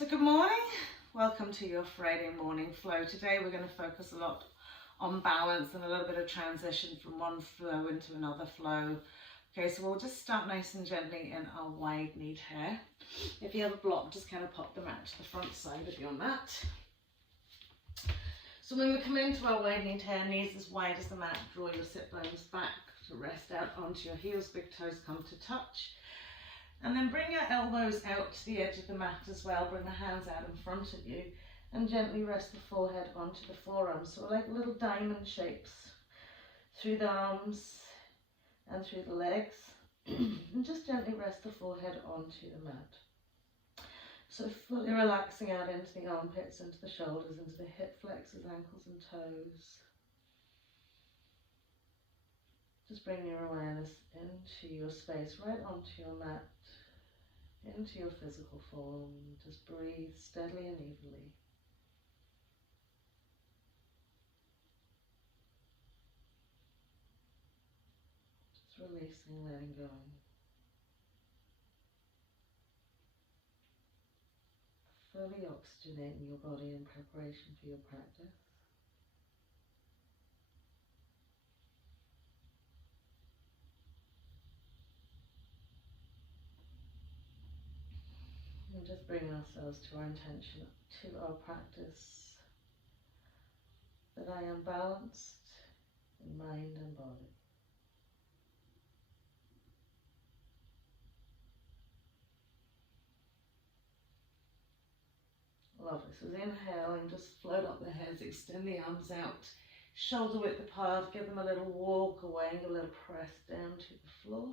So good morning, welcome to your Friday morning flow. Today we're going to focus a lot on balance and a little bit of transition from one flow into another flow. Okay, so we'll just start nice and gently in our wide kneed hair. If you have a block, just kind of pop them out to the front side of your mat. So when we come into our wide kneed hair, knees as wide as the mat, draw your sit bones back to rest out onto your heels, big toes come to touch. And then bring your elbows out to the edge of the mat as well. Bring the hands out in front of you and gently rest the forehead onto the forearms. So like little diamond shapes through the arms and through the legs. And just gently rest the forehead onto the mat. So fully relaxing out into the armpits, into the shoulders, into the hip flexors, ankles and toes. Just bring your awareness into your space, right onto your mat, into your physical form. Just breathe steadily and evenly. Just releasing, letting go. Fully oxygenating your body in preparation for your practice. And just bring ourselves to our intention, to our practice, that I am balanced in mind and body. Lovely. So inhaling, just float up the heads, extend the arms out, shoulder width apart, give them a little walk away, a little press down to the floor.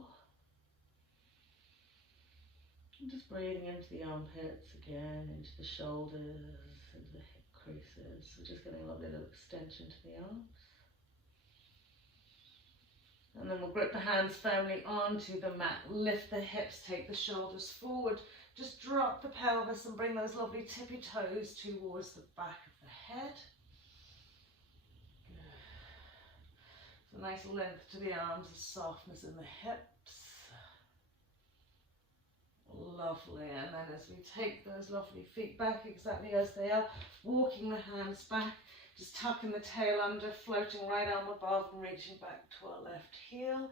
And just breathing into the armpits again, into the shoulders, into the hip creases. So just getting a lovely little extension to the arms. And then we'll grip the hands firmly onto the mat, lift the hips, take the shoulders forward. Just drop the pelvis and bring those lovely tippy toes towards the back of the head. Good. So nice length to the arms, a softness in the hips. Lovely. And then as we take those lovely feet back exactly as they are, walking the hands back, just tucking the tail under, floating right arm above and reaching back to our left heel.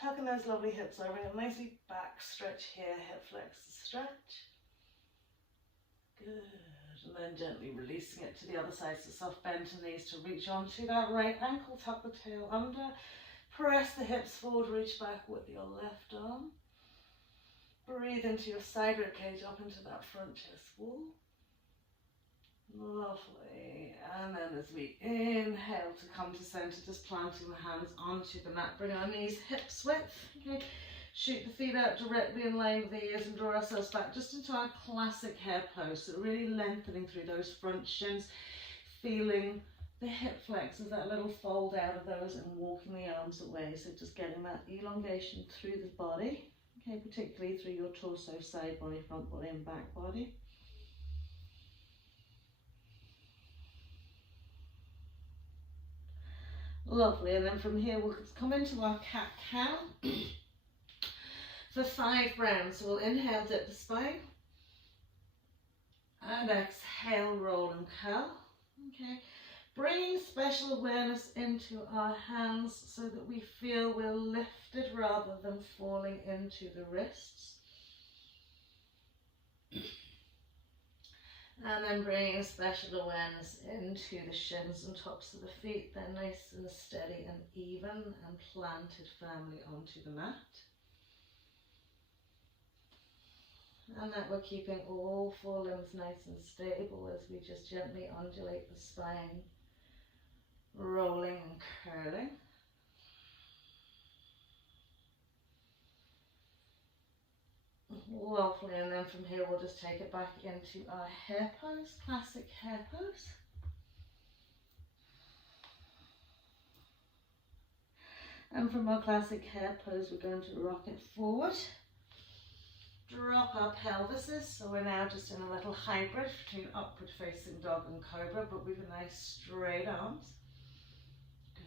Tucking those lovely hips over, and nicely back stretch here, hip flexor stretch. Good. And then gently releasing it to the other side, so soft bend to knees to reach onto that right ankle, tuck the tail under, press the hips forward, reach back with your left arm. Breathe into your side rib cage, up into that front chest wall. Lovely. And then as we inhale to come to center, just planting the hands onto the mat, bring our knees hips width. Okay. Shoot the feet out directly in line with the ears and draw ourselves back just into our classic hair pose. So really lengthening through those front shins, feeling the hip flexors, that little fold out of those, and walking the arms away. So just getting that elongation through the body. Okay, particularly through your torso, side body, front body and back body. Lovely, and then from here we'll come into our cat-cow for 5 rounds. So we'll inhale, dip the spine, and exhale, roll and curl. Okay, bringing special awareness into our hands so that we feel we're lifted rather than falling into the wrists. And then bringing special awareness into the shins and tops of the feet. They're nice and steady and even and planted firmly onto the mat. And that we're keeping all 4 limbs nice and stable as we just gently undulate the spine, rolling and curling. Lovely, and then from here we'll just take it back into our hair pose, classic hair pose. And from our classic hair pose we're going to rock it forward. Drop our pelvises, so we're now just in a little hybrid between upward facing dog and cobra, but with a nice straight arms. Good.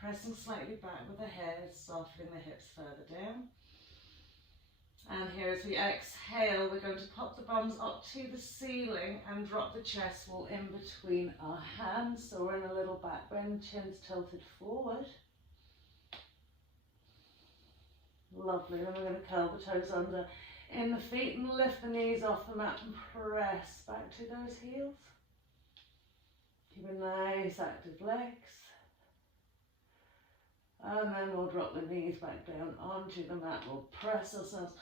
Pressing slightly back with the head, softening the hips further down. And here as we exhale, we're going to pop the bums up to the ceiling and drop the chest wall in between our hands. So we're in a little back bend, chin's tilted forward. Lovely. Then we're going to curl the toes under in the feet and lift the knees off the mat and press back to those heels. Keep a nice active legs. And then we'll drop the knees back down onto the mat. We'll press ourselves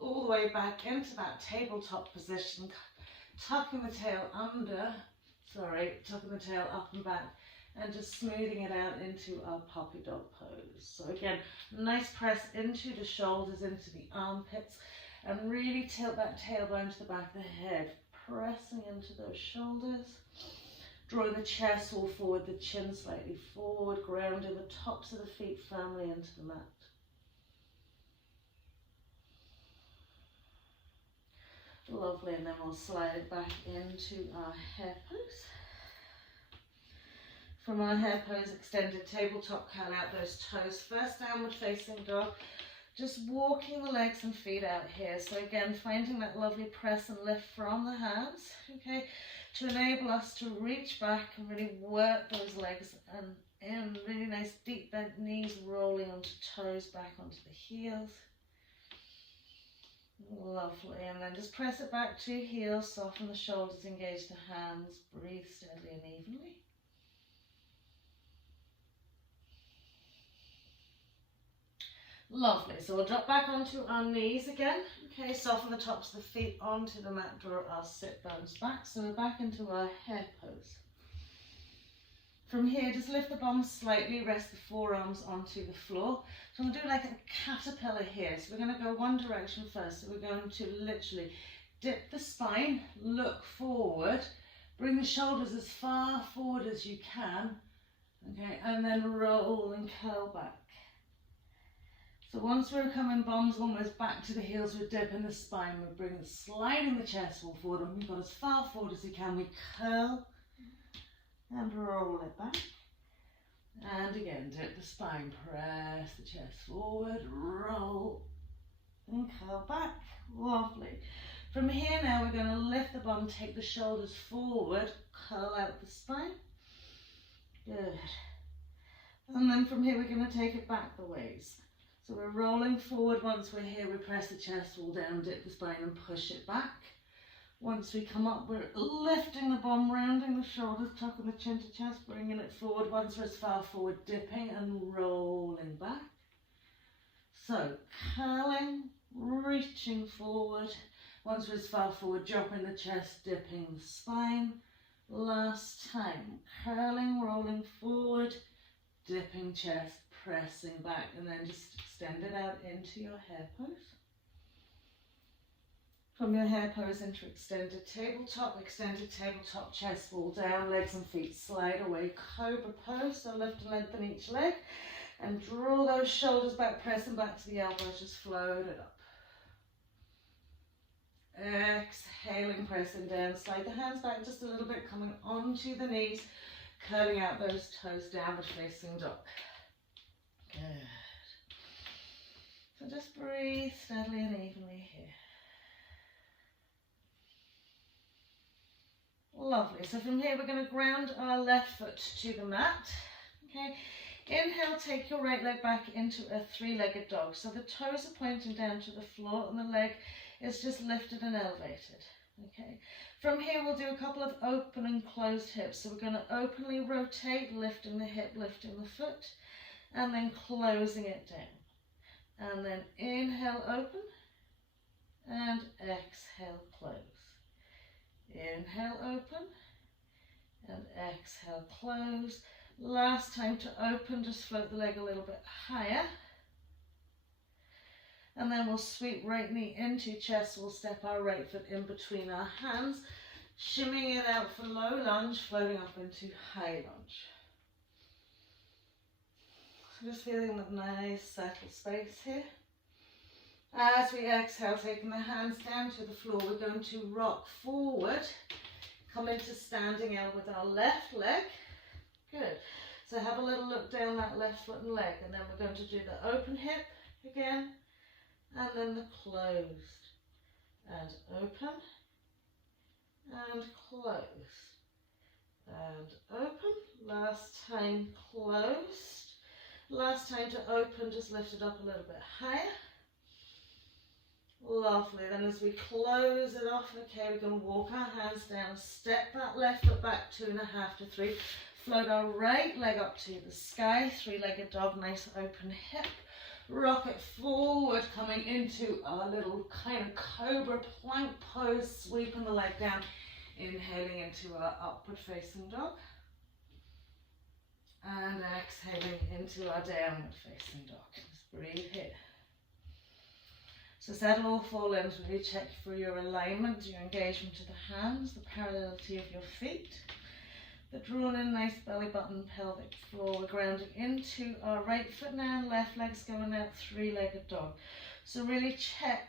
all the way back into that tabletop position, tucking the tail tucking the tail up and back, and just smoothing it out into our puppy dog pose. So again, nice press into the shoulders, into the armpits, and really tilt that tailbone to the back of the head, pressing into those shoulders. Drawing the chest wall forward, the chin slightly forward, grounding the tops of the feet firmly into the mat. Lovely, and then we'll slide it back into our hare pose. From our hare pose, extended tabletop, curl out those toes. First downward facing dog, just walking the legs and feet out here. So again, finding that lovely press and lift from the hands, okay, to enable us to reach back and really work those legs and really nice deep bent knees, rolling onto toes, back onto the heels. Lovely, and then just press it back to heels, soften the shoulders, engage the hands, breathe steadily and evenly. Lovely, so we'll drop back onto our knees again. Okay, soften the tops of the feet onto the mat, draw our sit bones back. So we're back into our hare pose. From here, just lift the bum slightly, rest the forearms onto the floor. So I'm going to do like a caterpillar here. So we're going to go one direction first. So we're going to literally dip the spine, look forward, bring the shoulders as far forward as you can, okay, and then roll and curl back. So once we're coming bums almost back to the heels, we're dipping the spine, we're sliding the chest wall forward, and we've got as far forward as we can. We curl and roll it back. And again, dip the spine, press the chest forward, roll and curl back. Lovely. From here now, we're going to lift the bum, take the shoulders forward, curl out the spine. Good. And then from here, we're going to take it back the ways. So we're rolling forward. Once we're here, we press the chest wall down, dip the spine and push it back. Once we come up, we're lifting the bum, rounding the shoulders, tucking the chin to chest, bringing it forward. Once we're as far forward, dipping and rolling back. So curling, reaching forward. Once we're as far forward, dropping the chest, dipping the spine. Last time, curling, rolling forward, dipping chest, pressing back, and then just extend it out into your hare pose. From your hare pose into extended tabletop, chest wall down, legs and feet slide away, cobra pose, so lift and lengthen each leg, and draw those shoulders back, pressing back to the elbows, just float it up. Exhaling, pressing down, slide the hands back just a little bit, coming onto the knees, curling out those toes, downward facing dog. Good. So just breathe steadily and evenly here. Lovely. So from here, we're going to ground our left foot to the mat. Okay. Inhale, take your right leg back into a three-legged dog. So the toes are pointing down to the floor and the leg is just lifted and elevated. Okay. From here, we'll do a couple of open and closed hips. So we're going to openly rotate, lifting the hip, lifting the foot, and then closing it down. And then inhale, open, and exhale, close. Inhale, open, and exhale, close. Last time to open, just float the leg a little bit higher. And then we'll sweep right knee into chest. We'll step our right foot in between our hands, shimmying it out for low lunge, floating up into high lunge. So just feeling that nice settled space here. As we exhale, taking the hands down to the floor, we're going to rock forward, come into standing L with our left leg. Good. So have a little look down that left foot and leg, and then we're going to do the open hip again, and then the closed, and open, and closed, and open. Last time closed. Last time to open, just lift it up a little bit higher. Lovely. Then as we close it off, okay, we're going to walk our hands down, step that left foot back 2.5 to 3, float our right leg up to the sky, three-legged dog, nice open hip, rock it forward, coming into our little kind of cobra plank pose, sweeping the leg down, inhaling into our upward facing dog, and exhaling into our downward facing dog. Just breathe here. So settle all four limbs, really check for your alignment, your engagement to the hands, the parallelity of your feet, the drawn in nice belly button, pelvic floor. We're grounding into our right foot now, left leg's going out, three-legged dog. So really check,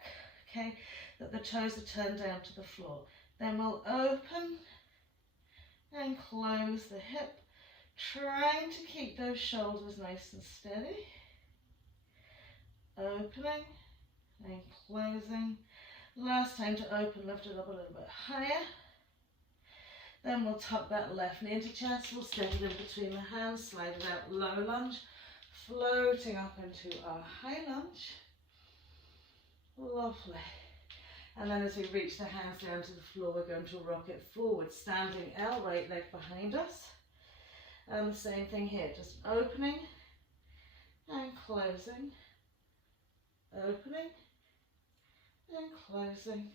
okay, that the toes are turned down to the floor. Then we'll open and close the hip, trying to keep those shoulders nice and steady. Opening and closing. Last time to open, lift it up a little bit higher. Then we'll tuck that left knee into chest. We'll step it in between the hands, slide it out, low lunge, floating up into our high lunge. Lovely. And then as we reach the hands down to the floor, we're going to rock it forward, standing L, right leg behind us. And the same thing here, just opening and closing, opening and closing,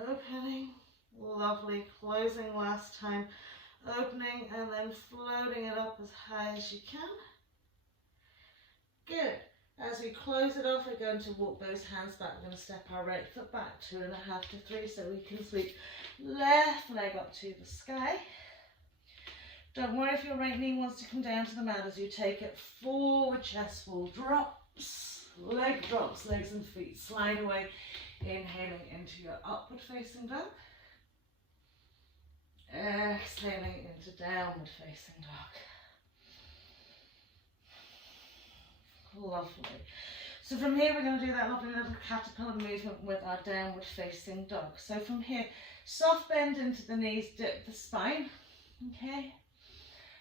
opening, lovely, closing last time, opening and then floating it up as high as you can. Good. As we close it off, we're going to walk those hands back. We're going to step our right foot back 2.5 to 3 so we can sweep left leg up to the sky. Don't worry if your right knee wants to come down to the mat as you take it forward, chest wall drops. Leg drops, legs and feet slide away, inhaling into your upward facing dog, exhaling into downward facing dog. Lovely. So from here we're going to do that lovely little caterpillar movement with our downward facing dog. So from here, soft bend into the knees, dip the spine, okay?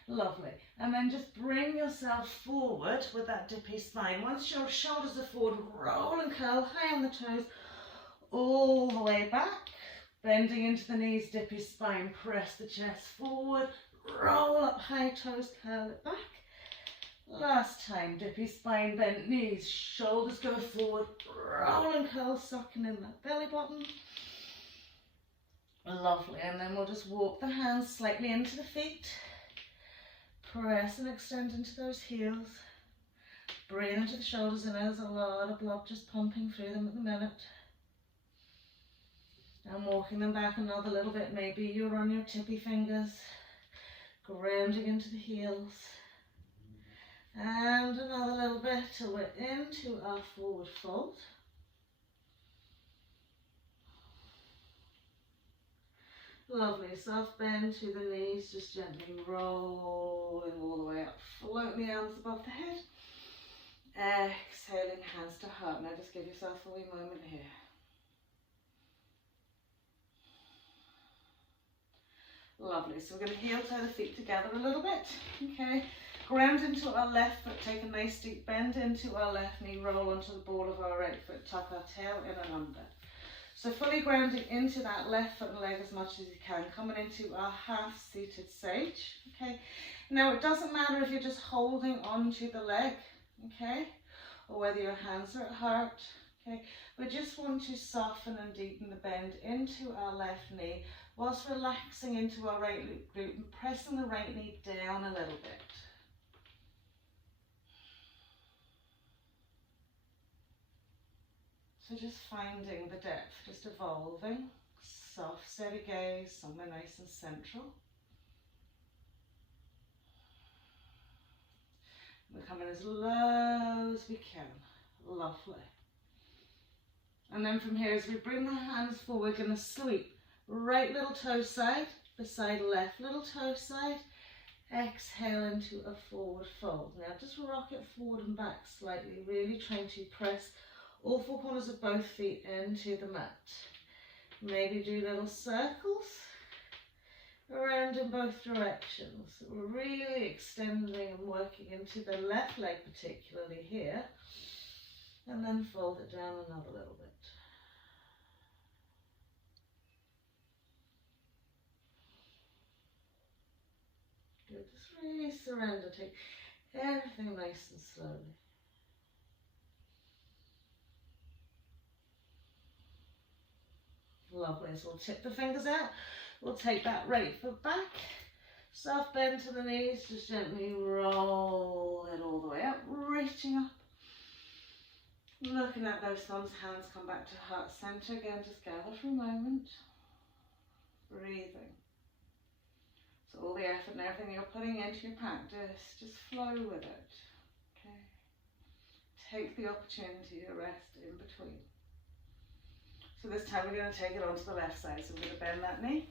Lovely. And then just bring yourself forward with that dippy spine. Once your shoulders are forward, roll and curl high on the toes, all the way back. Bending into the knees, dippy spine, press the chest forward, roll up high, toes, curl it back. Last time, dippy spine, bent knees, shoulders go forward, roll and curl, sucking in that belly button. Lovely. And then we'll just walk the hands slightly into the feet. Press and extend into those heels. Breathe into the shoulders, and there's a lot of blood just pumping through them at the minute. And walking them back another little bit. Maybe you're on your tippy fingers, grounding into the heels. And another little bit till we're into our forward fold. Lovely, soft bend to the knees, just gently rolling all the way up. Float the arms above the head. Exhaling, hands to heart. Now just give yourself a wee moment here. Lovely, so we're going to heel toe the feet together a little bit. Okay, ground into our left foot, take a nice deep bend into our left knee, roll onto the ball of our right foot, tuck our tail in and under. So fully grounding into that left foot and leg as much as you can, coming into our half-seated sage, okay? Now it doesn't matter if you're just holding onto the leg, okay? Or whether your hands are at heart, okay? We just want to soften and deepen the bend into our left knee whilst relaxing into our right glute and pressing the right knee down a little bit. So just finding the depth, just evolving, soft, steady gaze, somewhere nice and central. We're coming as low as we can. Lovely. And then from here, as we bring the hands forward, we're going to sweep right little toe side beside left little toe side. Exhale into a forward fold. Now just rock it forward and back slightly, really trying to press All four corners of both feet into the mat. Maybe do little circles around in both directions. We're really extending and working into the left leg particularly here. And then fold it down another little bit. Good, just really surrender, take everything nice and slowly. Lovely, so we'll tip the fingers out. We'll take that right foot back. Soft bend to the knees, just gently roll it all the way up, reaching up. Looking at those thumbs, hands come back to heart center again, just gather for a moment. Breathing. So all the effort and everything you're putting into your practice, just flow with it. Okay. Take the opportunity to rest in between. So this time we're going to take it onto the left side. So we're going to bend that knee.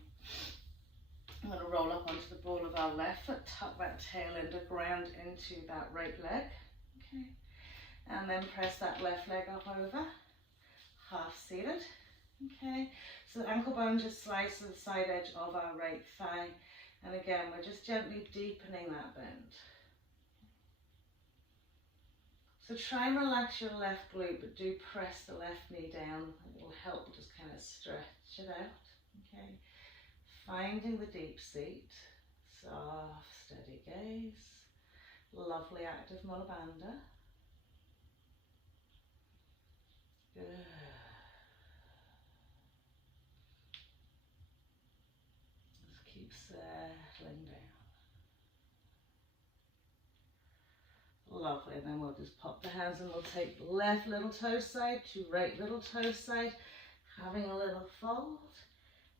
I'm going to roll up onto the ball of our left foot, tuck that tail end of ground into that right leg. Okay. And then press that left leg up over, half seated. Okay, so the ankle bone just slides to the side edge of our right thigh. And again, we're just gently deepening that bend. So try and relax your left glute, but do press the left knee down. It will help just kind of stretch it out. Okay, finding the deep seat, soft, steady gaze, lovely active Mula Bandha. Good. Just keep settling down. Lovely, and then we'll just pop the hands and we'll take left little toe side to right little toe side, having a little fold,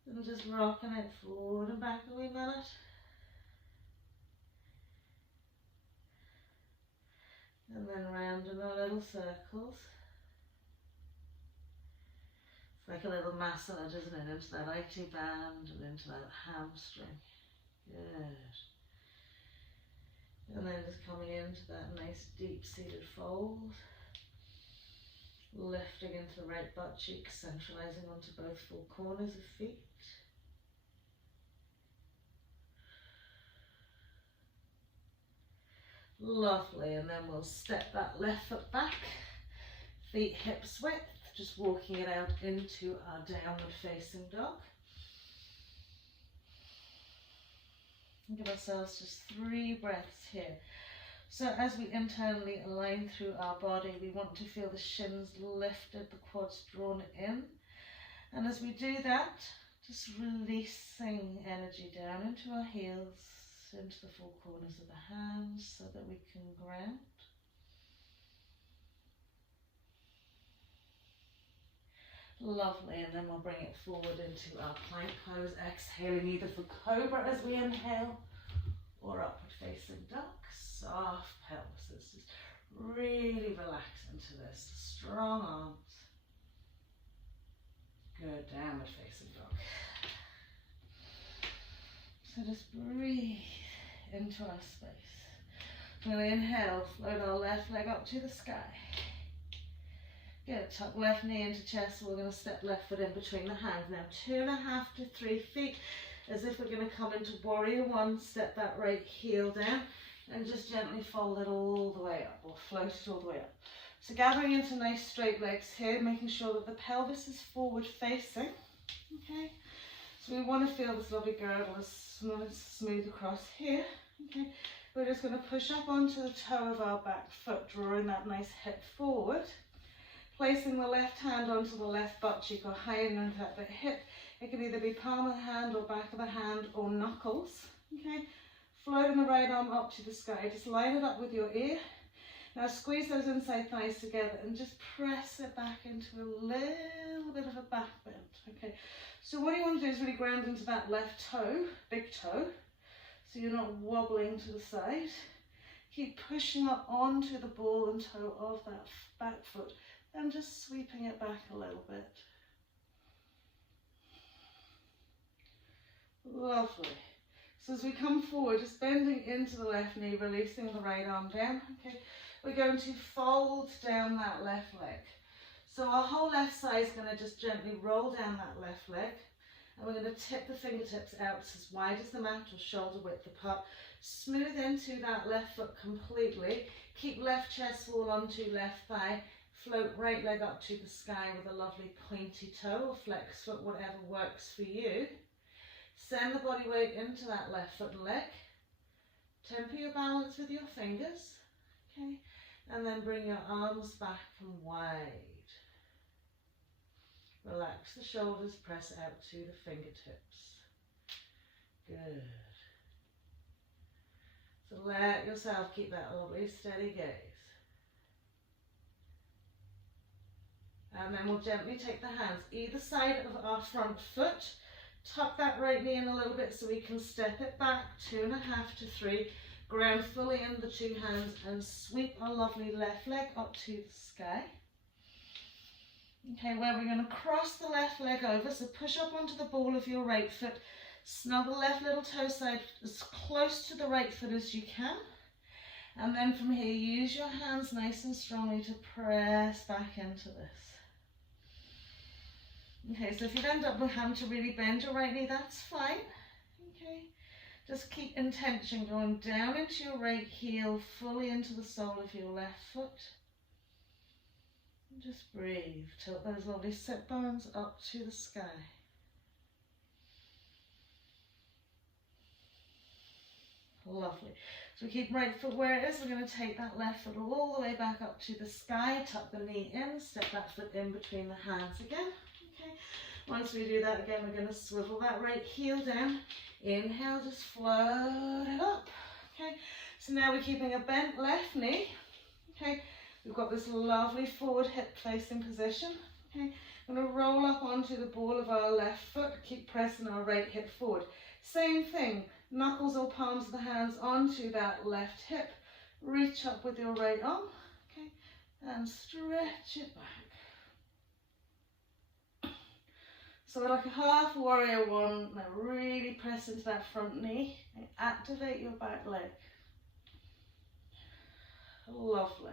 and just rocking it forward and back a wee minute. And then round in our little circles. It's like a little massage, isn't it, into that IT band and into that hamstring. Good. And then just coming into that nice deep-seated fold. Lifting into the right butt cheek, centralizing onto both full corners of feet. Lovely, and then we'll step that left foot back, feet hips width, just walking it out into our downward facing dog. And give ourselves just 3 breaths here. So as we internally align through our body, we want to feel the shins lifted, the quads drawn in. And as we do that, just releasing energy down into our heels, into the four corners of the hands so that we can ground. Lovely, and then we'll bring it forward into our plank pose, exhaling either for cobra as we inhale or upward facing duck. Soft pelvis, just really relax into this. Strong arms. Good, downward facing dog. So just breathe into our space. When we inhale, float our left leg up to the sky. Good, tuck left knee into chest, so we're going to step left foot in between the hands. Now 2.5 to 3 feet, as if we're going to come into warrior one, step that right heel down, and just gently fold it all the way up, or float it all the way up. So gathering into nice straight legs here, making sure that the pelvis is forward facing, okay? So we want to feel this lovely girdle is smooth across here, okay? We're just going to push up onto the toe of our back foot, drawing that nice hip forward. Placing the left hand onto the left butt cheek or higher into that bit hip. It can either be palm of the hand or back of the hand or knuckles. Okay, floating the right arm up to the sky. Just line it up with your ear. Now squeeze those inside thighs together and just press it back into a little bit of a back bend. Okay, so what you want to do is really ground into that left toe, big toe, so you're not wobbling to the side. Keep pushing up onto the ball and toe of that back foot. And just sweeping it back a little bit. Lovely. So as we come forward, just bending into the left knee, releasing the right arm down. Okay, we're going to fold down that left leg. So our whole left side is going to just gently roll down that left leg. And we're going to tip the fingertips out as wide as the mat or shoulder width apart. Smooth into that left foot completely. Keep left chest wall onto left thigh. Float right leg up to the sky with a lovely pointy toe or flex foot, whatever works for you. Send the body weight into that left foot and leg. Temper your balance with your fingers. Okay. And then bring your arms back and wide. Relax the shoulders, press out to the fingertips. Good. So let yourself keep that lovely steady gaze. And then we'll gently take the hands either side of our front foot. Tuck that right knee in a little bit so we can step it back 2.5 to 3. Ground fully in the two hands and sweep our lovely left leg up to the sky. Okay, where we're going to cross the left leg over, so push up onto the ball of your right foot, snug the left little toe side as close to the right foot as you can, and then from here use your hands nice and strongly to press back into this. Okay, so if you end up with having to really bend your right knee, that's fine. Okay, just keep intention going down into your right heel, fully into the sole of your left foot. Just breathe, tilt those lovely sit bones up to the sky. Lovely. So we keep right foot where it is. We're going to take that left foot all the way back up to the sky, tuck the knee in, step that foot in between the hands again. Okay. Once we do that again, we're going to swivel that right heel down. Inhale, just float it up. Okay. So now we're keeping a bent left knee. Okay. We've got this lovely forward hip placing position. Okay, I'm going to roll up onto the ball of our left foot, keep pressing our right hip forward. Same thing, knuckles or palms of the hands onto that left hip. Reach up with your right arm, okay, and stretch it back. So we're like a half warrior one. Now really press into that front knee and activate your back leg. Lovely.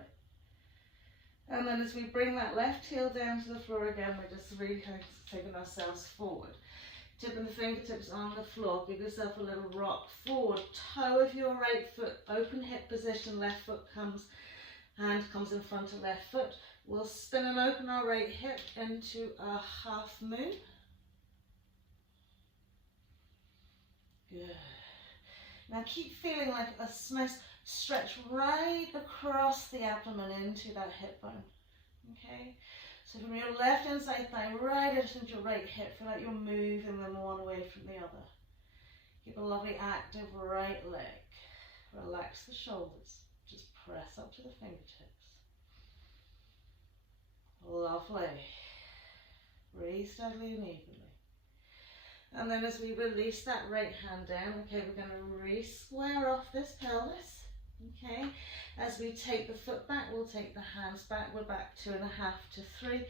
And then as we bring that left heel down to the floor again, we're just really kind of taking ourselves forward. Tipping the fingertips on the floor, give yourself a little rock forward. Toe of your right foot, open hip position, left foot comes, hand comes in front of left foot. We'll spin and open our right hip into a half moon. Good. Now keep feeling like a nice stretch right across the abdomen into that hip bone. Okay, so from your left inside thigh right into your right hip, feel like you're moving them one away from the other. Keep a lovely active right leg. Relax the shoulders. Just press up to the fingertips. Lovely. Breathe steadily and evenly. And then as we release that right hand down, okay, we're going to re-square off this pelvis. Okay, as we take the foot back, we'll take the hands back. We're back 2.5 to 3.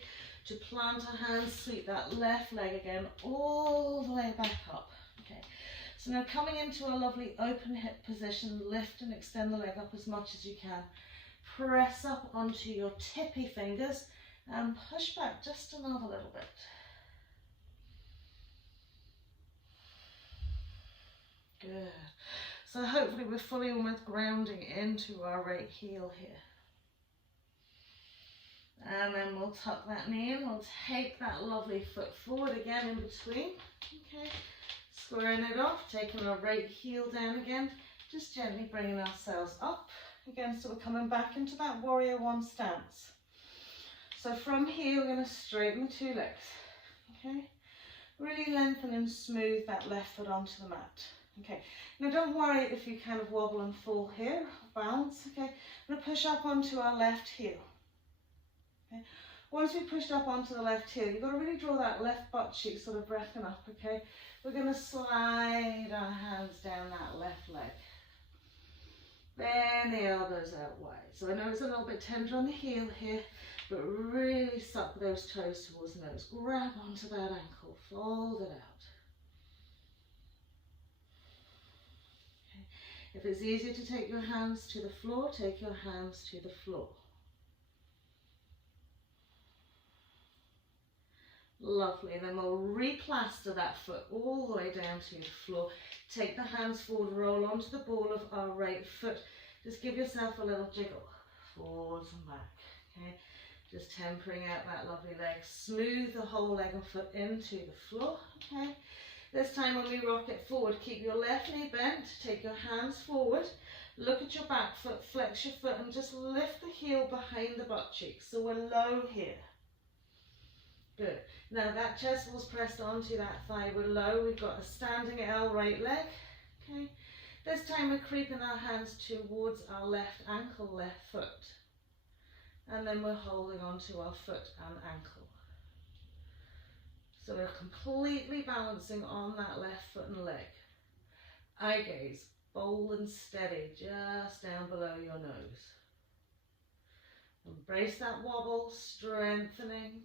To plant our hands, sweep that left leg again all the way back up. Okay, so now coming into a lovely open hip position, lift and extend the leg up as much as you can. Press up onto your tippy fingers and push back just another little bit. Good. So hopefully we're fully almost grounding into our right heel here. And then we'll tuck that knee in. We'll take that lovely foot forward again in between. Okay. Squaring it off, taking our right heel down again. Just gently bringing ourselves up. Again, so we're coming back into that warrior one stance. So from here, we're going to straighten the two legs. Okay. Really lengthen and smooth that left foot onto the mat. Okay, now don't worry if you kind of wobble and fall here, balance, okay. I'm going to push up onto our left heel. Okay, once we've pushed up onto the left heel, you've got to really draw that left butt cheek sort of breathing up, okay. We're going to slide our hands down that left leg. Bend the elbows out wide. So I know it's a little bit tender on the heel here, but really suck those toes towards the nose. Grab onto that ankle, fold it out. If it's easier to take your hands to the floor, take your hands to the floor. Lovely. And then we'll replaster that foot all the way down to the floor. Take the hands forward, roll onto the ball of our right foot. Just give yourself a little jiggle, forwards and back, okay? Just tempering out that lovely leg. Smooth the whole leg and foot into the floor, okay? This time when we rock it forward, keep your left knee bent, take your hands forward, look at your back foot, flex your foot and just lift the heel behind the butt cheeks. So we're low here. Good. Now that chest ball's pressed onto that thigh, we're low. We've got a standing L right leg, okay? This time we're creeping our hands towards our left ankle, left foot. And then we're holding onto our foot and ankle. So we're completely balancing on that left foot and leg. Eye gaze, bold and steady, just down below your nose. Embrace that wobble, strengthening.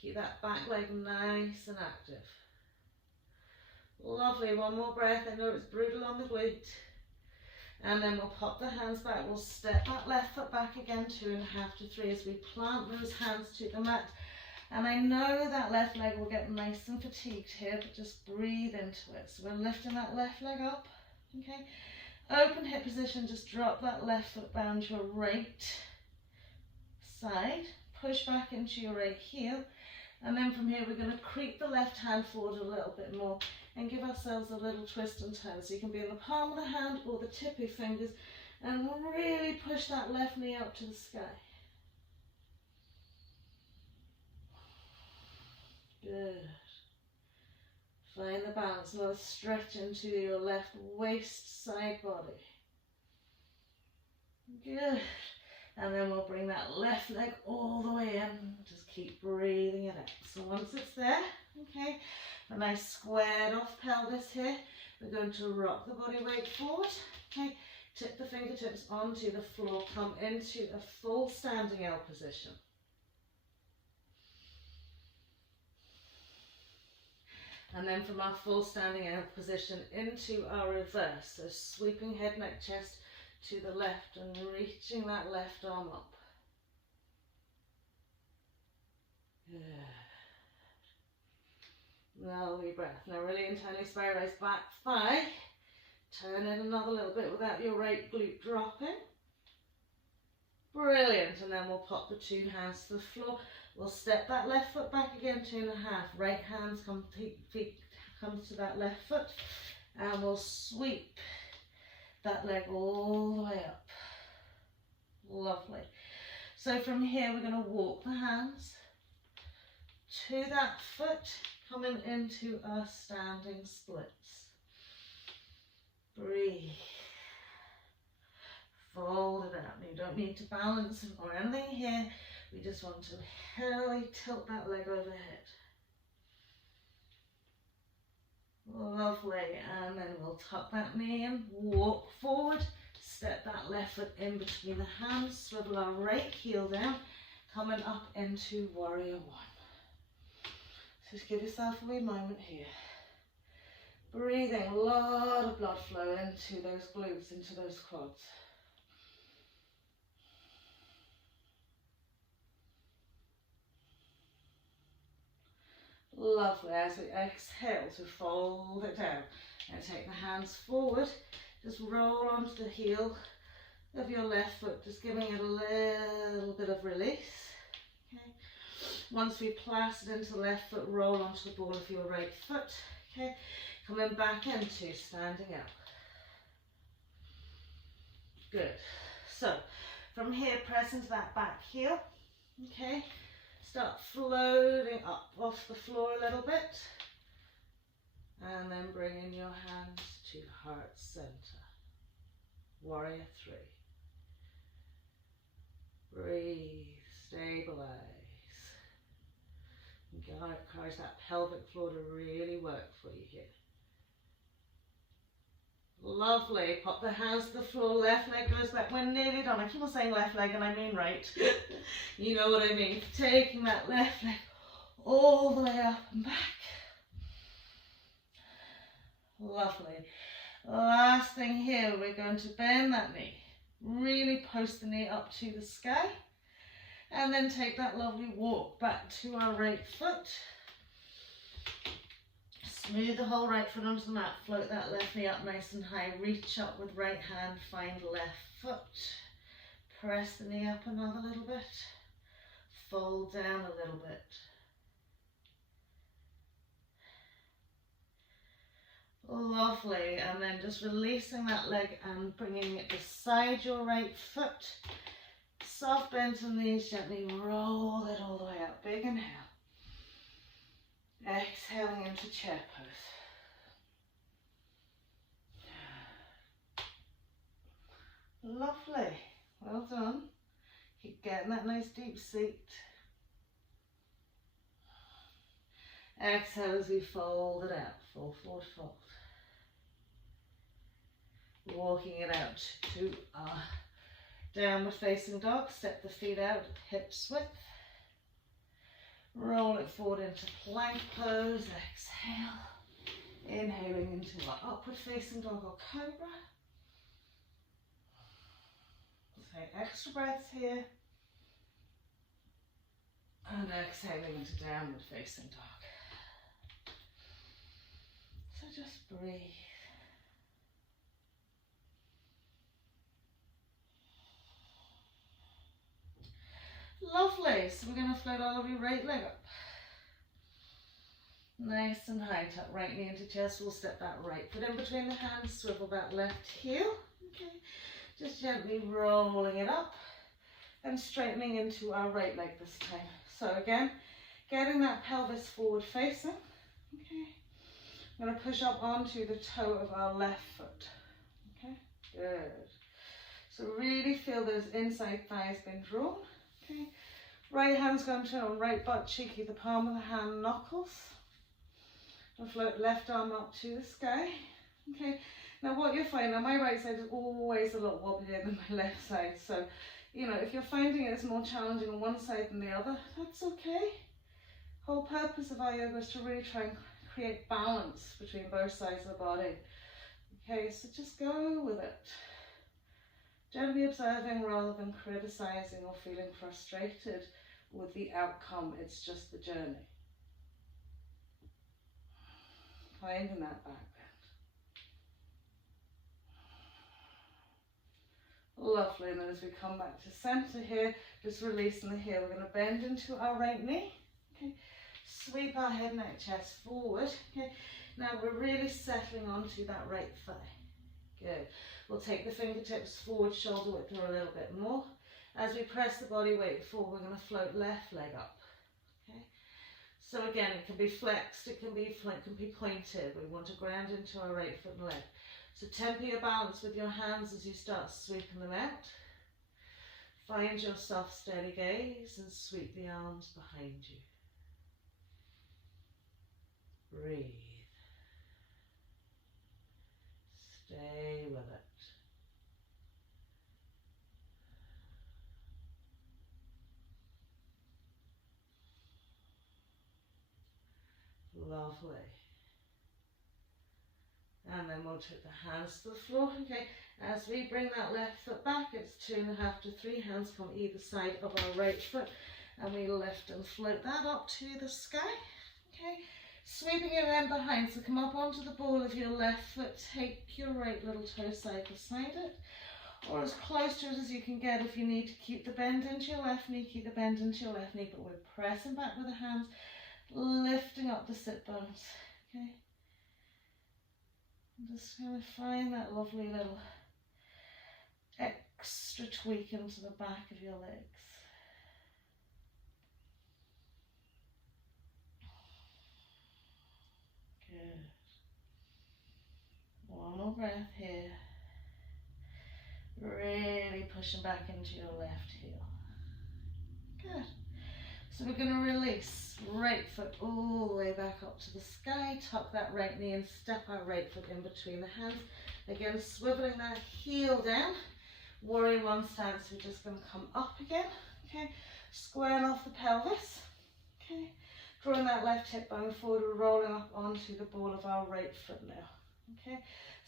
Keep that back leg nice and active. Lovely, one more breath. I know it's brutal on the glute. And then we'll pop the hands back. We'll step that left foot back again, 2.5 to 3 as we plant those hands to the mat. And I know that left leg will get nice and fatigued here, but just breathe into it. So we're lifting that left leg up, okay? Open hip position, just drop that left foot down to your right side. Push back into your right heel. And then from here, we're going to creep the left hand forward a little bit more and give ourselves a little twist and turn. So you can be in the palm of the hand or the tip of your fingers and really push that left knee up to the sky. Good. Find the balance. Now stretch into your left waist, side body. Good. And then we'll bring that left leg all the way in. Just keep breathing it out. So once it's there, okay, a nice squared off pelvis here. We're going to rock the body weight forward, okay. Tip the fingertips onto the floor. Come into a full standing L position. And then from our full standing L position into our reverse. So sweeping head, neck, chest to the left and reaching that left arm up. Good. Lovely breath. Now really internally spiralize back thigh. Turn it another little bit without your right glute dropping. Brilliant. And then we'll pop the two hands to the floor. We'll step that left foot back again, 2.5. Right hands feet comes to that left foot. And we'll sweep that leg all the way up. Lovely. So from here, we're going to walk the hands to that foot, coming into our standing splits. Breathe. Fold it out. You don't need to balance or anything here. We just want to heavily tilt that leg overhead. Lovely. And then we'll tuck that knee in, walk forward, step that left foot in between the hands, swivel our right heel down, coming up into warrior one. Just give yourself a wee moment here. Breathing, a lot of blood flow into those glutes, into those quads. Lovely. As we exhale to fold it down and take the hands forward, just roll onto the heel of your left foot, just giving it a little bit of release. Okay. Once we plastered into the left foot, roll onto the ball of your right foot. Okay. Coming back into standing up. Good. So from here, press into that back heel. Okay. Start floating up off the floor a little bit. And then bring in your hands to heart center. Warrior three. Breathe, stabilize. Encourage that pelvic floor to really work for you here. Lovely. Pop the hands to the floor. Left leg goes back. We're nearly done. I keep on saying left leg and I mean right. You know what I mean. Taking that left leg all the way up and back. Lovely. Last thing here, we're going to bend that knee. Really post the knee up to the sky. And then take that lovely walk back to our right foot. Smooth the whole right foot onto the mat, float that left knee up nice and high, reach up with right hand, find left foot, press the knee up another little bit, fold down a little bit. Lovely, and then just releasing that leg and bringing it beside your right foot. Soft bend to the knees, gently roll it all the way up. Big inhale. Exhaling into chair pose. Lovely, well done. Keep getting that nice deep seat. Exhale as we fold it out, full forward fold. Walking it out to our downward facing dog. Step the feet out, hips width. Roll it forward into plank pose. Exhale. Inhaling into our upward facing dog or cobra. Take extra breaths here. And exhaling into downward facing dog. So just breathe. Lovely, so we're going to float all of your right leg up. Nice and high, tuck right knee into chest, we'll step that right foot in between the hands, swivel that left heel. Okay, just gently rolling it up and straightening into our right leg this time. So again, getting that pelvis forward facing. Okay, I'm going to push up onto the toe of our left foot. Okay, good. So really feel those inside thighs being drawn. Okay, right hand's going to on right butt cheek, the palm of the hand knuckles. And float left arm up to the sky. Okay, now what you'll find, now my right side is always a lot wobblier than my left side. So, you know, if you're finding it's more challenging on one side than the other, that's okay. Whole purpose of our yoga is to really try and create balance between both sides of the body. Okay, so just go with it. Gently observing rather than criticizing or feeling frustrated with the outcome. It's just the journey. Finding that background. Lovely, and then as we come back to center here, just releasing the heel, we're going to bend into our right knee. Okay, sweep our head, neck, chest forward. Okay, now we're really settling onto that right thigh. Good. We'll take the fingertips forward, shoulder width or a little bit more. As we press the body weight forward, we're going to float left leg up. Okay. So again, it can be flexed, it can be pointed. We want to ground into our right foot and leg. So temper your balance with your hands as you start sweeping them out. Find your soft, steady gaze and sweep the arms behind you. Breathe. Stay with it. Lovely. And then we'll take the hands to the floor. Okay, as we bring that left foot back, it's 2.5 to 3 hands come either side of our right foot. And we lift and float that up to the sky. Okay, sweeping it in behind. So come up onto the ball of your left foot. Take your right little toe side beside it. Or as close to it as you can get. If you need to keep the bend into your left knee, keep the bend into your left knee. But we're pressing back with the hands. Lifting up the sit bones, okay? And just kind of find that lovely little extra tweak into the back of your legs. Good. One more breath here. Really pushing back into your left heel. Good. So we're going to release right foot all the way back up to the sky, tuck that right knee and step our right foot in between the hands. Again, swiveling that heel down. Warrior one stance, we're just going to come up again. Okay, squaring off the pelvis. Okay, drawing that left hip bone forward, we're rolling up onto the ball of our right foot now. Okay,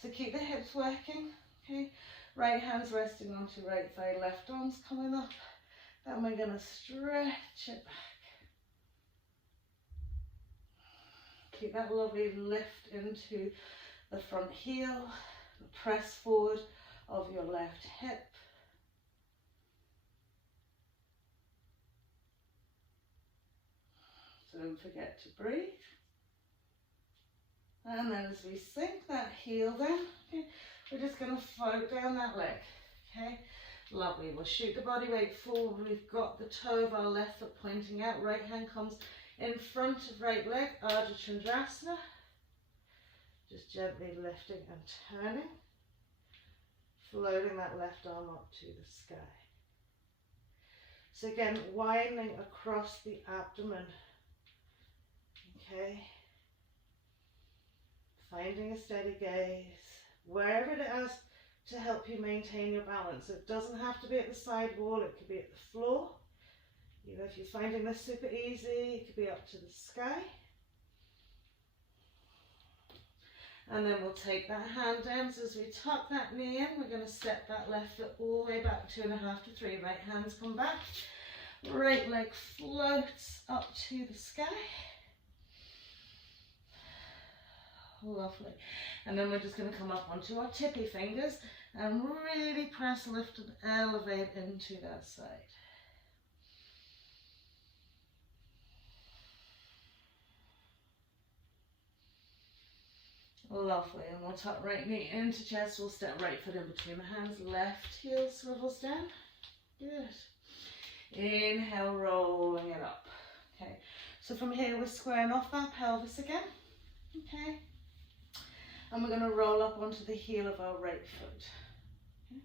so keep the hips working. Okay, right hand's resting onto right thigh, left arm's coming up. Then we're going to stretch it back. keep that lovely lift into the front heel, the press forward of your left hip. So don't forget to breathe. And then as we sink that heel down, okay, we're just going to float down that leg. Okay, lovely. We'll shoot the body weight forward. We've got the toe of our left foot pointing out. Right hand comes in front of right leg, Ardha Chandrasana. Just gently lifting and turning. Floating that left arm up to the sky. So again, widening across the abdomen. Okay. Finding a steady gaze, wherever it is to help you maintain your balance. It doesn't have to be at the side wall, it could be at the floor. You know, if you're finding this super easy, it could be up to the sky. And then we'll take that hand down. So as we tuck that knee in, we're going to step that left foot all the way back, 2.5 to 3. Right hands come back. Right leg floats up to the sky. Lovely. And then we're just going to come up onto our tippy fingers and really press, lift and elevate into that side. Lovely. And we'll tuck right knee into chest. We'll step right foot in between the hands. Left heel swivels down. Good. Inhale, rolling it up. Okay. So from here, we're squaring off that pelvis again. Okay. And we're going to roll up onto the heel of our right foot. Okay.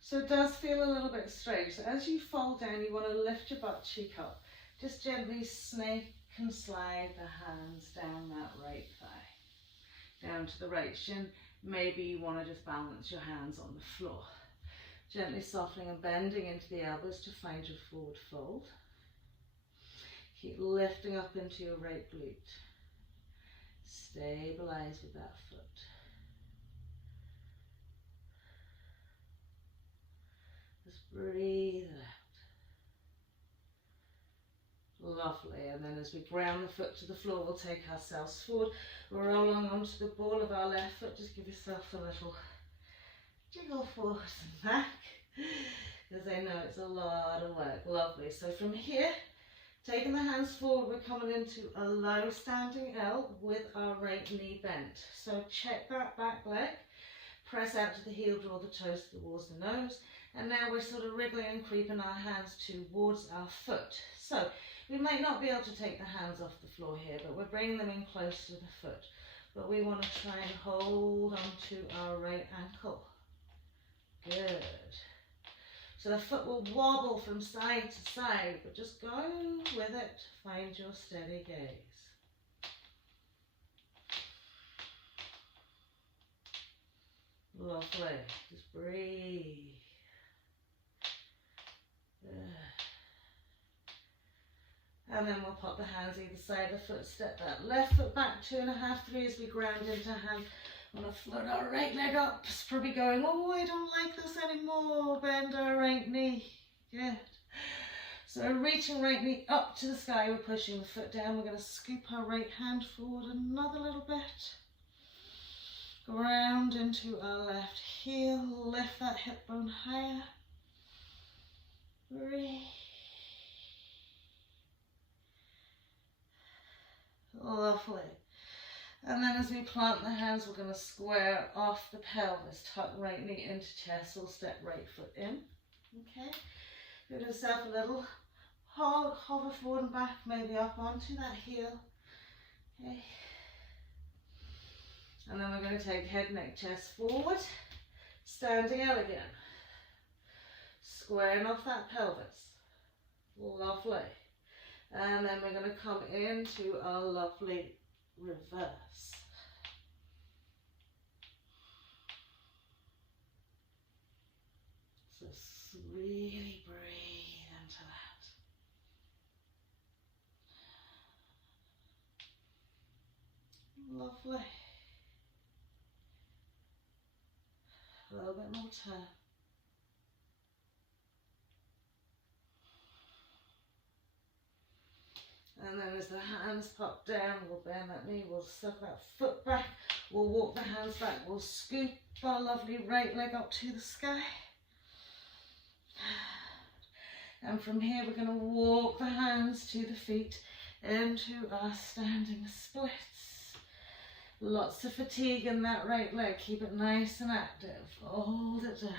So it does feel a little bit strange. So as you fold down, you want to lift your butt cheek up. Just gently snake and slide the hands down that right thigh. Down to the right shin. Maybe you want to just balance your hands on the floor. Gently softening and bending into the elbows to find your forward fold. Keep lifting up into your right glute. Stabilize with that foot. Just breathe it out. Lovely. And then as we ground the foot to the floor, we'll take ourselves forward. We'll roll on onto the ball of our left foot. Just give yourself a little jiggle forward and back, because I know it's a lot of work. Lovely. So from here, taking the hands forward, we're coming into a low standing L with our right knee bent. So check that back leg, press out to the heel, draw the toes towards the nose, and now we're sort of wriggling and creeping our hands towards our foot. So we might not be able to take the hands off the floor here, but we're bringing them in close to the foot. But we want to try and hold onto our right ankle. Good. So the foot will wobble from side to side, but just go with it. Find your steady gaze. Lovely. Just breathe. Good. And then we'll pop the hands either side of the foot. Step that left foot back 2.5, 3 as we ground into hand. I'm going to float our right leg up. It's probably going, oh, I don't like this anymore. Bend our right knee. Good. So reaching right knee up to the sky. We're pushing the foot down. We're going to scoop our right hand forward another little bit. Ground into our left heel. Lift that hip bone higher. Breathe. Lovely. And then as we plant the hands, we're going to square off the pelvis. Tuck right knee into chest. We'll step right foot in. Okay. Give yourself a little hold, hover forward and back, maybe up onto that heel. Okay. And then we're going to take head, neck, chest forward. Standing out again. Squaring off that pelvis. Lovely. And then we're going to come into our lovely reverse. So really breathe into that. Lovely. A little bit more turn. And then as the hands pop down, we'll bend that knee, we'll suck that foot back, we'll walk the hands back, we'll scoop our lovely right leg up to the sky. And from here we're going to walk the hands to the feet into our standing splits. Lots of fatigue in that right leg, keep it nice and active, hold it down.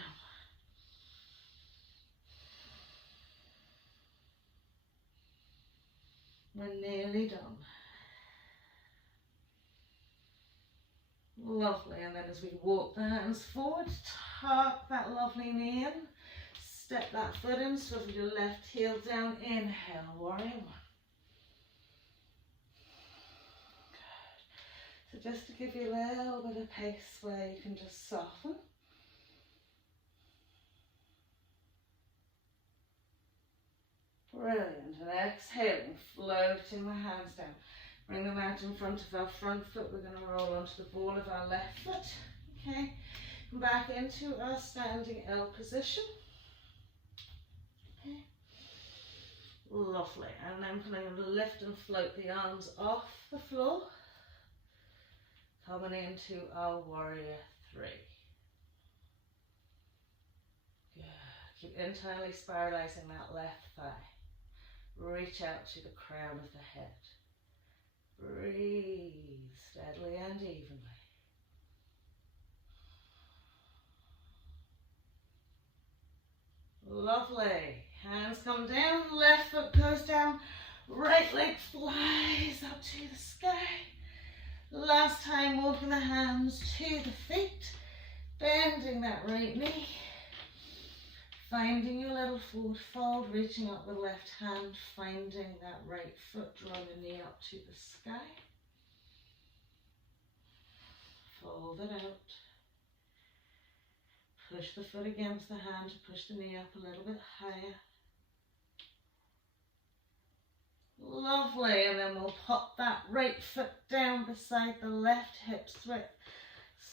We're nearly done. Lovely, and then as we walk the hands forward, tuck that lovely knee in, step that foot in, swivel your left heel down, inhale, warrior one. Good. So just to give you a little bit of pace where you can just soften. Brilliant, and exhaling, floating the hands down. Bring them out in front of our front foot. We're going to roll onto the ball of our left foot. Okay, come back into our standing L position. Okay, lovely. And then I'm going to lift and float the arms off the floor. Coming into our warrior three. Good. Keep internally spiralizing that left thigh. Reach out to the crown of the head. Breathe steadily and evenly. Lovely. Hands come down, left foot goes down, right leg flies up to the sky. Last time, walking the hands to the feet, bending that right knee. Finding your little forward fold, reaching up with left hand, finding that right foot, drawing the knee up to the sky. Fold it out. Push the foot against the hand to push the knee up a little bit higher. Lovely, and then we'll pop that right foot down beside the left hip's width.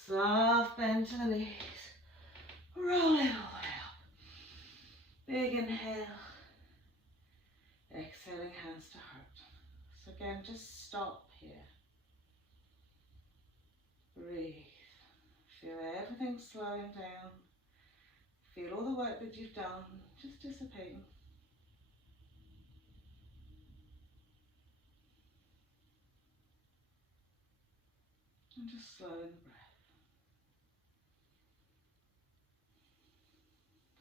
Soft bend to the knees. Roll it all out. Big inhale, exhaling hands to heart. So again, just stop here. Breathe. Feel everything slowing down. Feel all the work that you've done just dissipating. And just slowing the breath.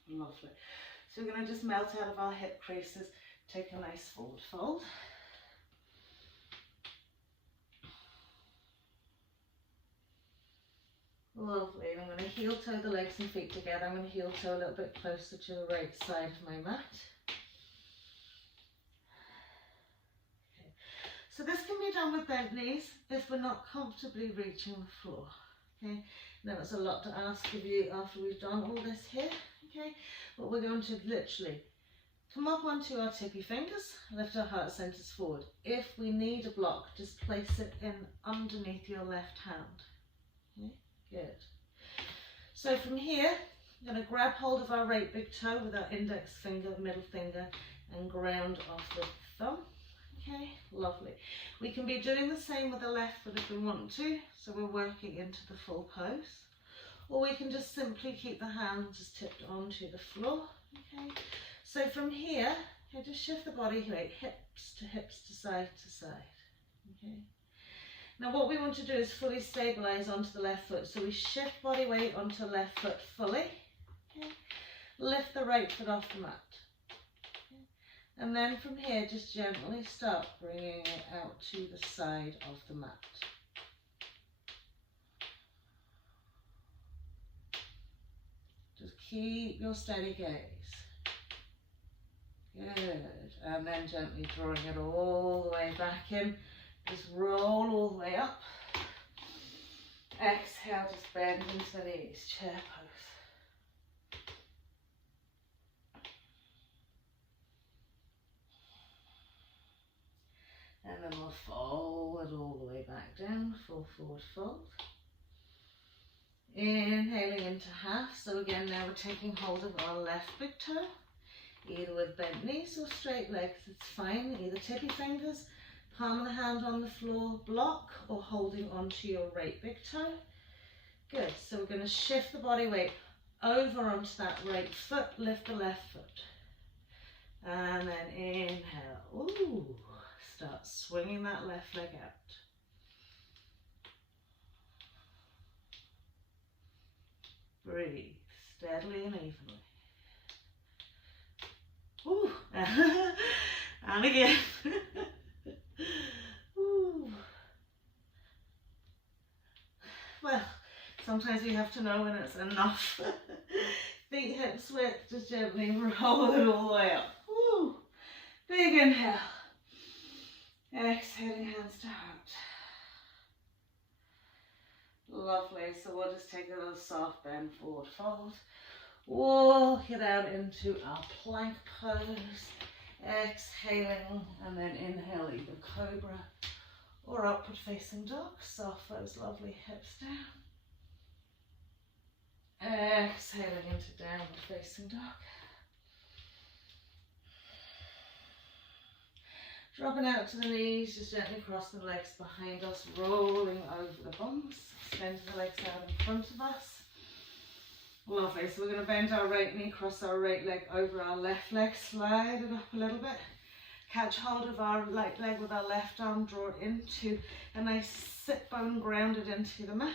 Lovely. So we're going to just melt out of our hip creases, take a nice forward fold. Lovely, and I'm going to heel toe the legs and feet together. I'm going to heel toe a little bit closer to the right side of my mat. Okay. So this can be done with bent knees if we're not comfortably reaching the floor. Okay, now it's a lot to ask of you after we've done all this here. Okay, but we're going to literally come up onto our tippy fingers, lift our heart centers forward. If we need a block, just place it in underneath your left hand. Okay, good. So from here, we're going to grab hold of our right big toe with our index finger, middle finger, and ground off the thumb. Okay, lovely. We can be doing the same with the left foot if we want to, so we're working into the full pose. Or we can just simply keep the hands just tipped onto the floor. Okay, so from here, okay, just shift the body weight, hips to side to side. Okay. Now what we want to do is fully stabilize onto the left foot. So we shift body weight onto the left foot fully. Okay. Lift the right foot off the mat. Okay. And then from here, just gently start bringing it out to the side of the mat. Just keep your steady gaze. Good. And then gently drawing it all the way back in. Just roll all the way up. Exhale, just bend into the knees, chair pose. And then we'll fold all the way back down, full forward fold. Inhaling into half. So again, now we're taking hold of our left big toe, either with bent knees or straight legs, it's fine, either tippy fingers, Palm of the hand on the floor, block or holding onto your right big toe. Good, so we're going to shift the body weight over onto that right foot, lift the left foot. And then inhale, ooh, start swinging that left leg out. Breathe steadily and evenly. Ooh, and again. Ooh. Well, sometimes you have to know when it's enough. Feet hips width, just gently roll it all the way up. Woo. Big inhale. Exhaling, hands to heart. Lovely. So we'll just take a little soft bend, forward fold. Walk it out into our plank pose. Exhaling and then inhale either cobra or upward facing dog. Soft those lovely hips down. Exhaling into downward facing dog. Dropping out to the knees, just gently cross the legs behind us, rolling over the bums. Extend the legs out in front of us. Lovely, so we're going to bend our right knee, cross our right leg over our left leg, slide it up a little bit. Catch hold of our right leg with our left arm, draw it into a nice sit bone grounded into the mat.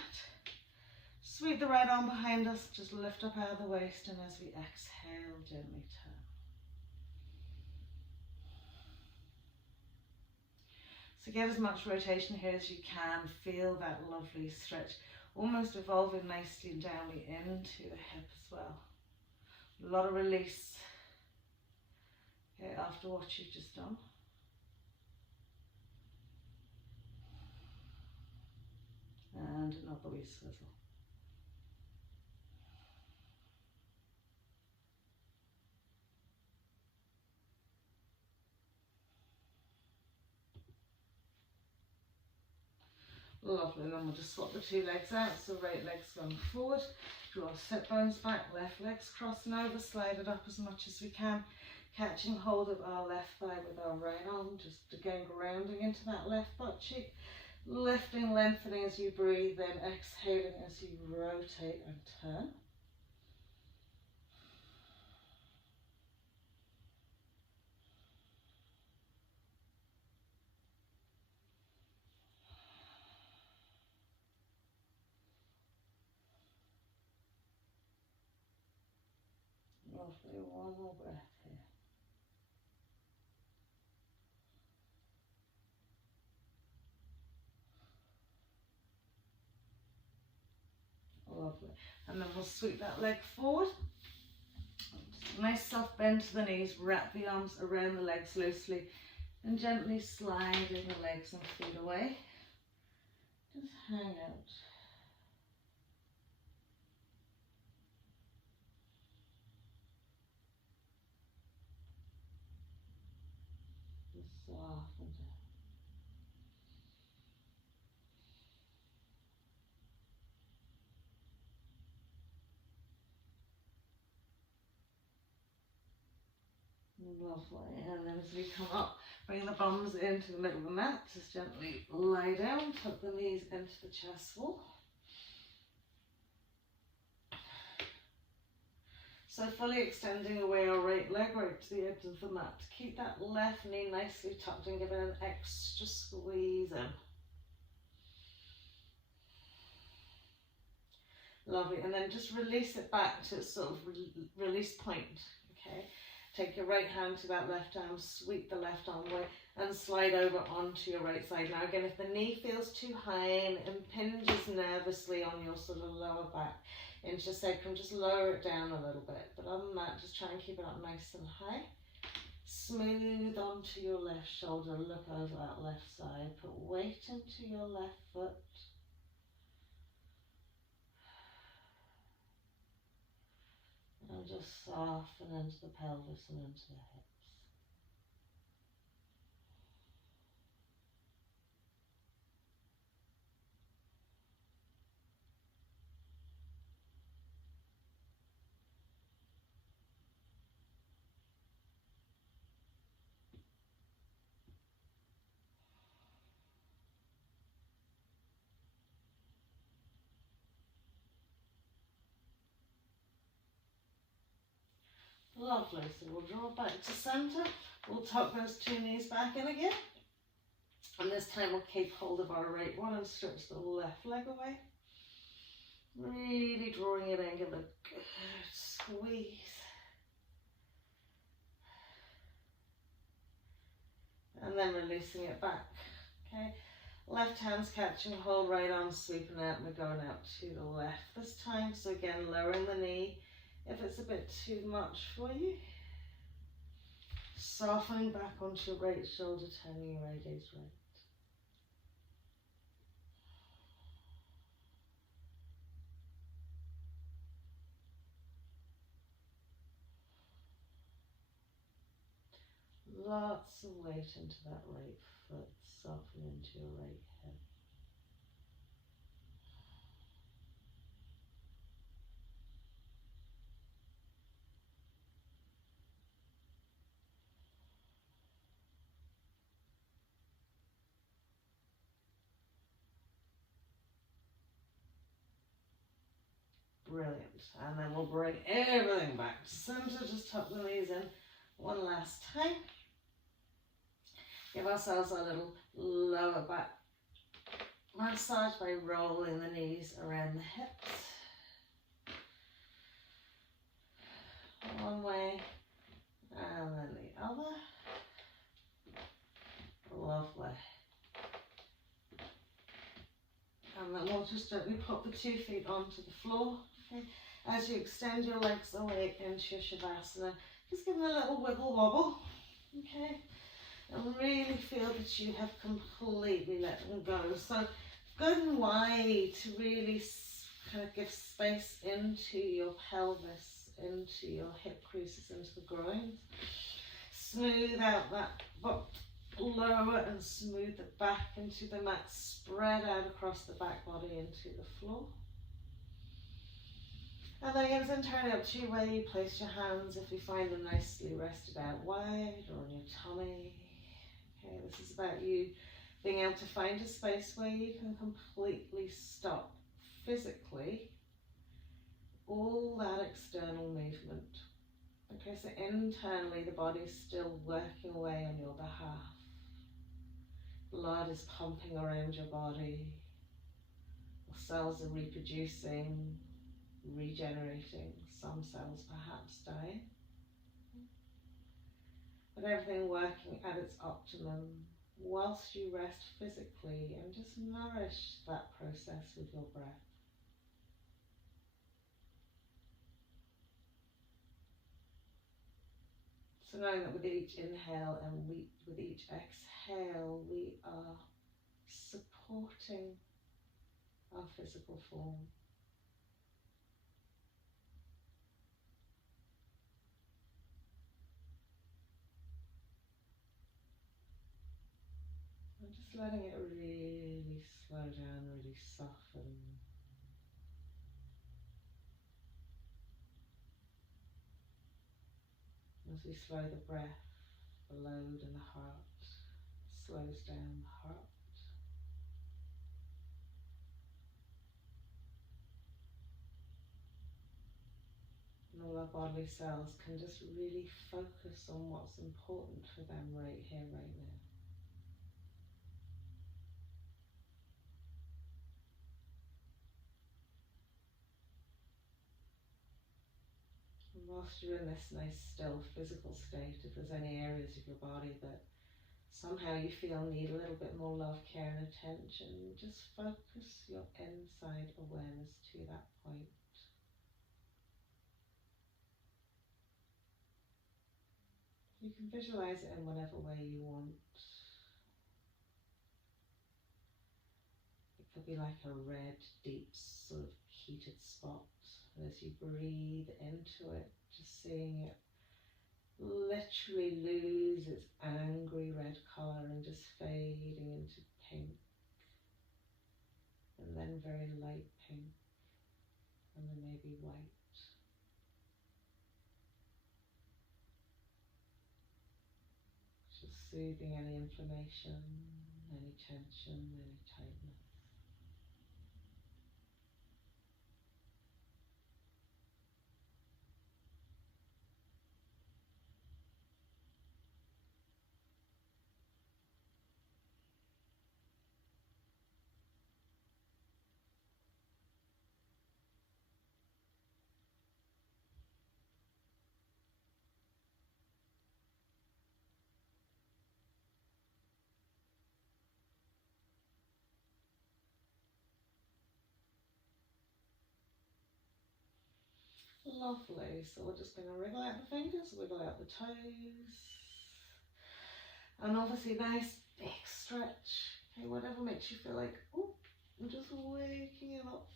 Sweep the right arm behind us, just lift up out of the waist, and as we exhale, gently turn. So get as much rotation here as you can. Feel that lovely stretch, almost evolving nicely down into the hip as well. A lot of release after what you've just done. And another wee swizzle. Lovely, and then we'll just swap the two legs out, so right leg's going forward, draw sit bones back, left leg's crossing over, slide it up as much as we can, catching hold of our left thigh with our right arm, just again grounding into that left butt cheek, lifting, lengthening as you breathe, then exhaling as you rotate and turn. Lovely, one more breath here. Lovely, and then we'll sweep that leg forward. Nice soft bend to the knees, wrap the arms around the legs loosely and gently sliding the legs and feet away. Just hang out. Just soften down. Lovely, and then as we come up, bring the bums into the middle of the mat, just gently lie down, tuck the knees into the chest wall. So fully extending away our right leg right to the edge of the mat. Keep that left knee nicely tucked and give it an extra squeeze in. Lovely, and then just release it back to its sort of release point, okay? Take your right hand to that left arm, sweep the left arm away and slide over onto your right side. Now again, if the knee feels too high and impinges nervously on your sort of lower back into your sacrum, just lower it down a little bit. But other than that, just try and keep it up nice and high. Smooth onto your left shoulder, look over that left side, put weight into your left foot. And just soften into the pelvis and into the hips. Lovely. So we'll draw back to center. We'll tuck those two knees back in again. And this time we'll keep hold of our right one and stretch the left leg away. Really drawing it in, give it a good squeeze. And then releasing it back. Okay. Left hand's catching hold, right arm sweeping out, and we're going out to the left this time. So again, lowering the knee if it's a bit too much for you. Softening back onto your right shoulder, turning your right gaze right. Lots of weight into that right foot, soften into your right hip. Brilliant. And then we'll bring everything back to center. Just tuck the knees in one last time. Give ourselves a little lower back massage by rolling the knees around the hips. One way and then the other. Lovely. And then we'll just gently pop the 2 feet onto the floor. Okay. As you extend your legs away into your Shavasana, just give them a little wiggle wobble. Okay. And really feel that you have completely let them go. So good and wide to really kind of give space into your pelvis, into your hip creases, into the groins. Smooth out that butt, lower and smooth the back into the mat. Spread out across the back body into the floor. And then it's entirely up to you where you place your hands, if you find them nicely rested out wide or on your tummy. Okay, this is about you being able to find a space where you can completely stop physically all that external movement. Okay, so internally the body's still working away on your behalf. Blood is pumping around your body. The cells are reproducing, regenerating, some cells perhaps dying. But everything working at its optimum whilst you rest physically and just nourish that process with your breath. So knowing that with each inhale and with each exhale, we are supporting our physical form. And just letting it really slow down, really soften. As we slow the breath, the load in the heart slows down the heart. And all our bodily cells can just really focus on what's important for them right here, right now. And whilst you're in this nice, still, physical state, if there's any areas of your body that somehow you feel need a little bit more love, care and attention, just focus your inside awareness to that point. You can visualize it in whatever way you want. It could be like a red, deep, sort of heated spot. And as you breathe into it, just seeing it literally lose its angry red colour and just fading into pink. And then very light pink. And then maybe white. Just soothing any inflammation, any tension, any tightness. Lovely. So we're just going to wriggle out the fingers, wiggle out the toes. And obviously nice big stretch. Okay, whatever makes you feel like, oh, I'm just waking it up.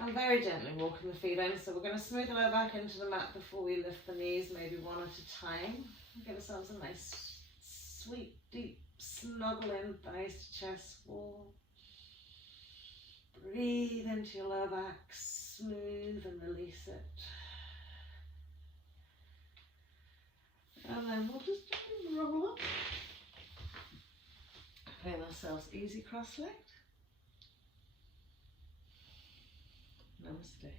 And very gently walking the feet in. So we're going to smooth the lower back into the mat before we lift the knees, maybe one at a time. Give ourselves a nice, sweet, deep snuggle in, thighs to chest wall. Breathe into your lower back, smooth and release it. And then we'll just roll up. Putting ourselves easy cross-legged. Namaste.